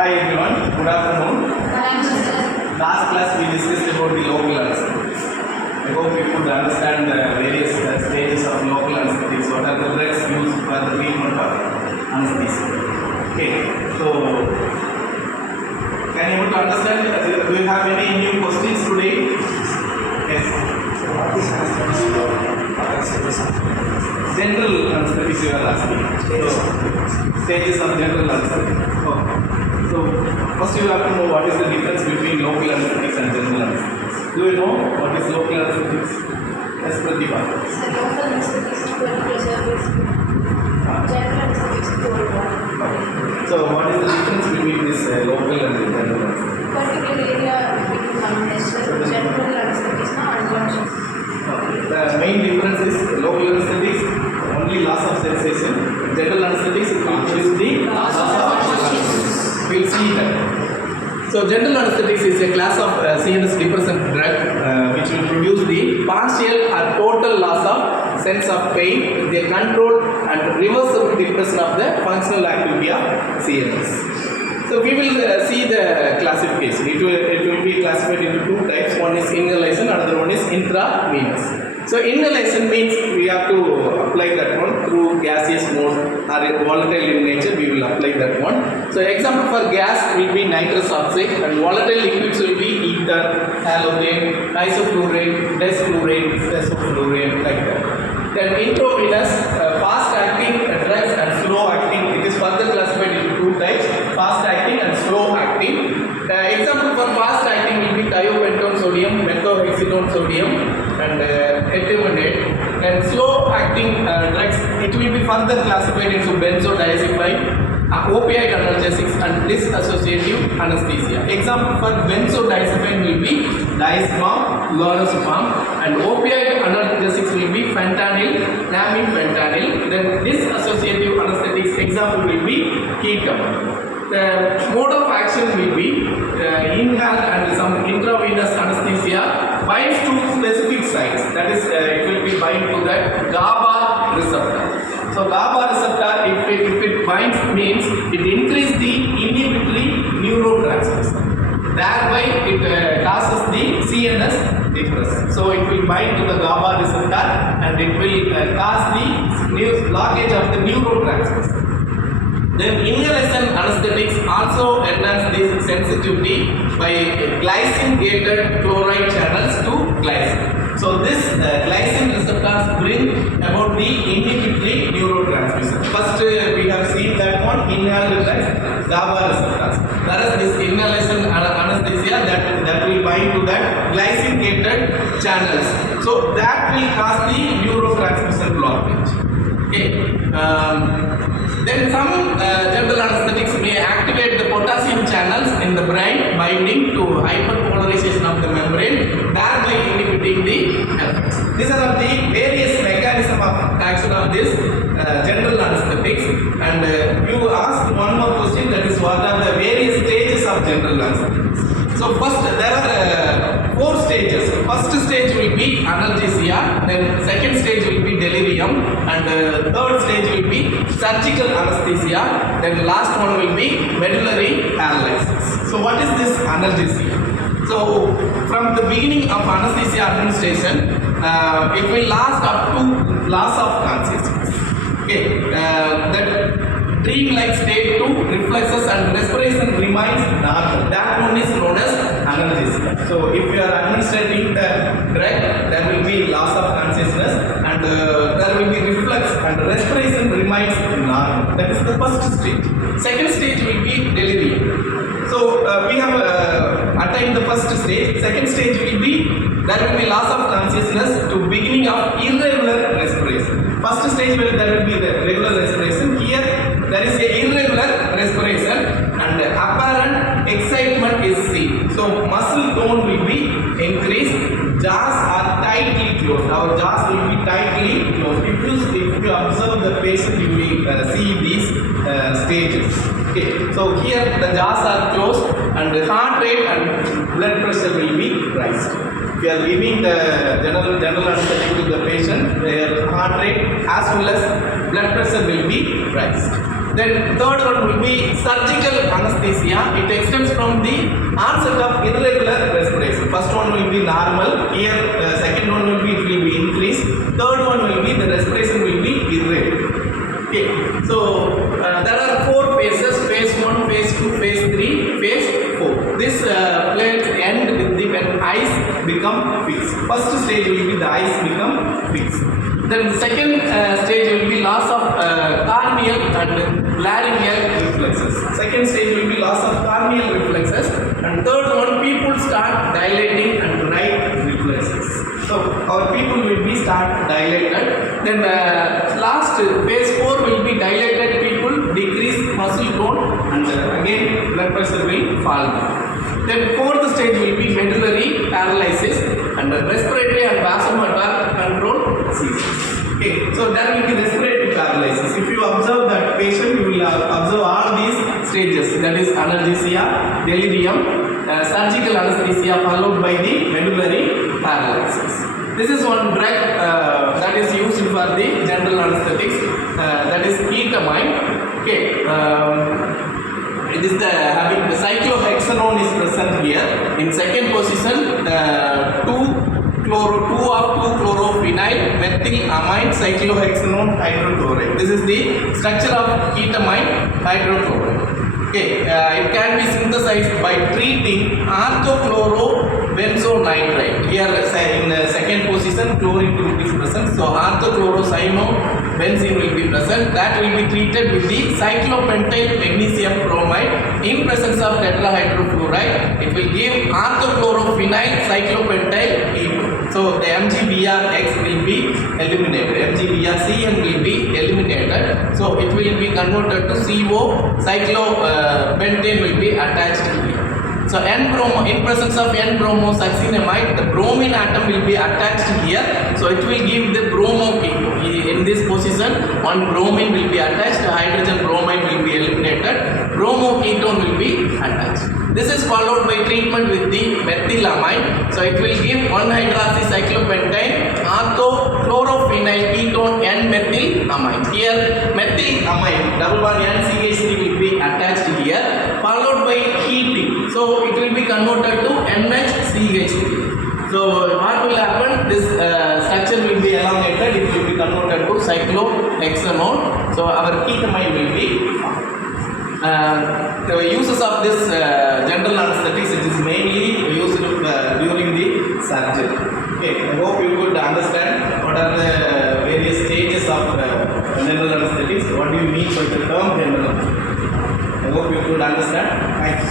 Hi everyone, good afternoon. Last class we discussed about the local anesthetics. I hope you could understand the various stages of local anesthetics. What are the drugs used for the treatment of anesthesia? Okay, so can you able to understand? Do you have any new questions today? Yes. So what is anesthesia? General anesthetics you are asking. Stages of general anesthetic. Okay. So first you have to know what is the difference between local anesthetics and general anesthetics. Do you know what is local anesthetics? Yes, Diprivan. Local anesthetics is blood pressure based. General anesthetics is cold water. So what is the difference between this local and the general anesthetic? Particular area between administered. General anesthetics na unconscious. The main difference is local anesthetics only loss of sensation. General anesthetics includes the loss of consciousness. We'll see that. So general anesthetics is a class of CNS depressant drug which will produce the partial or total loss of sense of pain, the control and reversible depression of the functional activity of CNS. So we will see the classification. It will be classified into two types. One is inhalation, another one is intravenous. So inhalation means we have to apply that one through gaseous mode or volatile in nature. We will apply that one. So example for gas will be nitrous oxide and volatile liquids will be ether, halogen, isoflurane, desflurane, desoflurane, like that. Then intravenous, fast acting drugs and slow acting. It is further classified into two types: fast acting and slow acting. Example for fast acting will be thiopentone sodium, methoxytone sodium, and Etomidate. And slow acting drugs, it will be further classified into benzodiazepine, opioid analgesics, and dissociative anesthesia. Example for benzodiazepine will be diazepam, lorazepam, and opioid analgesics will be fentanyl, namifentanyl. Then dissociative anesthetics example will be ketamine. The mode of action will be inhaled and some intravenous anesthesia binds to specific sites. That is, it will be bind to that GABA receptor. So GABA receptor, if it binds, means it increases the inhibitory neurotransmitter. Thereby, it causes the CNS depression. So it will bind to the GABA receptor and it will cause the blockage of the neurotransmitter. Then inhalation anesthetics also enhance the sensitivity by glycine-gated chloride channels to glycine. So this glycine receptors bring about the inhibitory neurotransmission. First we have seen that one inhaled drugs, GABA receptors. Whereas this inhalation anesthesia that will bind to that glycine-gated channels. So that will cause the neurotransmission blockage. Okay. Then some general anesthetics may activate the potassium channels in the brain, binding to hyperpolarization of the membrane, thereby inhibiting the effects. These are the various mechanisms of action of this general anesthetics. And you asked one more question, that is, what are the various stages of general anesthetics? So first there are 4 stages. First stage will be analgesia, then second stage will be delirium, and third stage will be surgical anesthesia, then last one will be medullary paralysis. So what is this analgesia? So from the beginning of anesthesia administration, it will last up to loss of consciousness. Okay, that dream-like state to reflexes and respiration remains normal. That one is known as analgesia. So if you are administering the drug, there will be loss of consciousness and there will be reflex and respiration remains normal. That is the first stage. Second stage will be delirium. So we have attained the first stage. Second stage will be, there will be loss of consciousness to beginning of irregular respiration. First stage where there will be the regular respiration. Here there is a irregular respiration and apparent excitement is seen. So muscle tone will be increased. Jaws are tightly closed. Our jaws will be tightly closed. If you observe the patient, you will see these stages. Okay. So here the jaws are closed and the heart rate and blood pressure will be raised. We are giving the general anesthetic to the patient, their heart rate as well as blood pressure will be raised. Then third one will be surgical anesthesia. It extends from the onset of irregular respiration. First one will be normal. Here, second one will be increased. Third one will be the respiration will be irregular. Okay. So there are 4 phases: phase 1, phase 2, phase 3, phase 4. This plays end with the when eyes become fixed. First stage will be the eyes become fixed. Then the second stage will be loss of corneal and laryngeal reflexes. Second stage will be loss of corneal reflexes, and third one people start dilating and right reflexes. So our people will be start dilated. Then last phase 4 will be dilated people, decrease muscle tone, and again blood pressure will fall down. Then fourth stage will be medullary paralysis and respiratory and vasomotor control seizures. Okay, so there will be respiratory paralysis. If you observe that patient, you will observe all these stages. That is analgesia, delirium, surgical anesthesia followed by the medullary paralysis. This is one drug that is used for the general anesthetics. That is ketamine. Okay. It is having the cyclohexanone is present here. In second position, 2-2-chloro-phenyl methylamine cyclohexanone hydrochloride. This is the structure of ketamine hydrochloride. Okay, it can be synthesized by treating orthochlorobenzonitride. Here in second position, chlorine group is present. So orthochlorocyano-benzene will be present. That will be treated with the cyclopentyl magnesium bromide in presence of tetrahydrofluoride. It will give orthochlorophenyl cyclopentyl ketone. So the MgBrX will be eliminated. MgBrCN will be eliminated. So it will be converted to CO. Cyclopentane will be attached here. So N-bromo, in presence of N-bromosuccinamide, the bromine atom will be attached here. So it will give the bromo ketone. In this position, one bromine will be attached, hydrogen bromide will be eliminated, bromo ketone will be attached. This is followed by treatment with the methylamine. So it will give 1-hydroxycyclopentane, orthochloropheniol ketone N-methylamine. Here methylamine, double bond NCH3 will be attached here, followed by heating. So it will be converted to NHCH3. So what will happen? This structure will be elongated. It will be converted to cyclohexanone. So our ketamine will be the uses of this general anesthetics, it is mainly used during the surgery. Okay, I hope you could understand what are the various stages of general anesthetics. What do you mean by the term general anesthetics? I hope you could understand. Thanks.